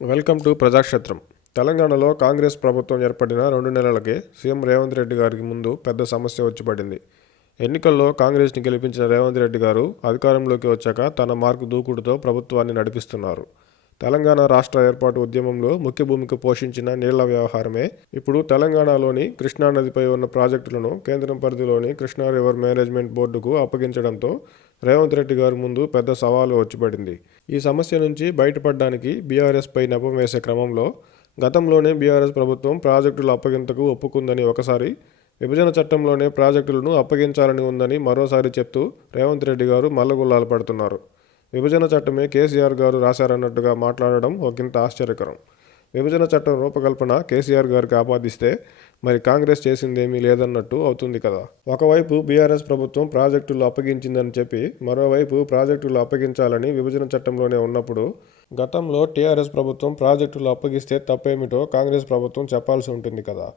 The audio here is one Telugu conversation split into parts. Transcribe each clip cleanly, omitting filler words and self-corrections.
Welcome to ప్రజాక్షేత్రం. తెలంగాణలో కాంగ్రెస్ ప్రభుత్వం ఏర్పడిన 2 నెలలకే సీఎం రేవంత్ రెడ్డి గారికి ముందు పెద్ద సమస్య వచ్చి పడింది. ఎన్నికల్లో కాంగ్రెస్ని గెలిపించిన రేవంత్ రెడ్డి గారు అధికారంలోకి వచ్చాక తన మార్కు దూకుడుతో ప్రభుత్వాన్ని నడిపిస్తున్నారు. తెలంగాణ రాష్ట్ర ఏర్పాటు ఉద్యమంలో ముఖ్య భూమిక పోషించిన నీళ్ల వ్యవహారమే ఇప్పుడు తెలంగాణలోని కృష్ణానదిపై ఉన్న ప్రాజెక్టులను కేంద్రం పరిధిలోని కృష్ణా రివర్ మేనేజ్మెంట్ బోర్డుకు అప్పగించడంతో రేవంత్ రెడ్డి గారి ముందు పెద్ద సవాలు వచ్చిపడింది. ఈ సమస్య నుంచి బయటపడడానికి బీఆర్ఎస్పై నెపం వేసే క్రమంలో గతంలోనే బీఆర్ఎస్ ప్రభుత్వం ప్రాజెక్టుల అప్పగింతకు ఒప్పుకుందని ఒకసారి, విభజన చట్టంలోనే ప్రాజెక్టులను అప్పగించాలని ఉందని మరోసారి చెప్తూ రేవంత్ రెడ్డి గారు మల్లగుల్లాలు పడుతున్నారు. విభజన చట్టమే కేసీఆర్ గారు రాశారన్నట్టుగా మాట్లాడడం ఒకంత ఆశ్చర్యకరం. విభజన చట్టం రూపకల్పన కేసీఆర్ గారికి ఆపాదిస్తే మరి కాంగ్రెస్ చేసిందేమీ లేదన్నట్టు అవుతుంది కదా. ఒకవైపు బీఆర్ఎస్ ప్రభుత్వం ప్రాజెక్టులు అప్పగించిందని చెప్పి, మరోవైపు ప్రాజెక్టులు అప్పగించాలని విభజన చట్టంలోనే ఉన్నప్పుడు గతంలో టీఆర్ఎస్ ప్రభుత్వం ప్రాజెక్టులు అప్పగిస్తే తప్పేమిటో కాంగ్రెస్ ప్రభుత్వం చెప్పాల్సి ఉంటుంది కదా.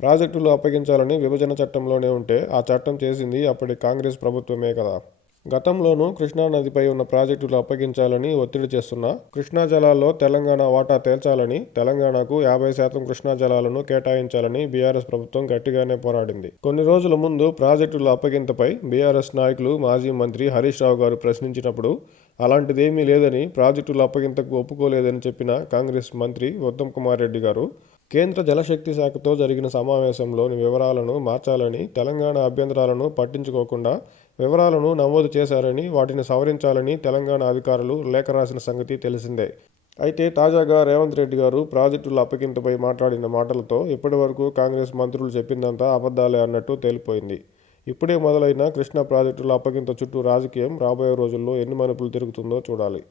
ప్రాజెక్టులు అప్పగించాలని విభజన చట్టంలోనే ఉంటే ఆ చట్టం చేసింది అప్పటి కాంగ్రెస్ ప్రభుత్వమే కదా. గతంలోనూ కృష్ణా నదిపై ఉన్న ప్రాజెక్టులు అప్పగించాలని ఒత్తిడి చేస్తున్నా, కృష్ణా జలాల్లో తెలంగాణ వాటా తేల్చాలని, తెలంగాణకు 50% కృష్ణా జలాలను కేటాయించాలని బీఆర్ఎస్ ప్రభుత్వం గట్టిగానే పోరాడింది. కొన్ని రోజుల ముందు ప్రాజెక్టుల అప్పగింతపై బీఆర్ఎస్ నాయకులు మాజీ మంత్రి హరీష్ రావు గారు ప్రశ్నించినప్పుడు అలాంటిదేమీ లేదని, ప్రాజెక్టుల అప్పగింతకు ఒప్పుకోలేదని చెప్పిన కాంగ్రెస్ మంత్రి ఉత్తమ్ కుమార్ రెడ్డి గారు కేంద్ర జలశక్తి శాఖతో జరిగిన సమావేశంలోని వివరాలను మార్చాలని, తెలంగాణ అభ్యంతరాలను పట్టించుకోకుండా వివరాలను నమోదు చేశారని, వాటిని సవరించాలని తెలంగాణ అధికారులు లేఖ రాసిన సంగతి తెలిసిందే. అయితే తాజాగా రేవంత్ రెడ్డి గారు ప్రాజెక్టుల అప్పగింతపై మాట్లాడిన మాటలతో ఇప్పటివరకు కాంగ్రెస్ మంత్రులు చెప్పిందంతా అబద్ధాలే అన్నట్టు తేలిపోయింది. ఇప్పుడే మొదలైన కృష్ణా ప్రాజెక్టుల అప్పగింత చుట్టూ రాజకీయం రాబోయే రోజుల్లో ఎన్ని మలుపులు తిరుగుతుందో చూడాలి.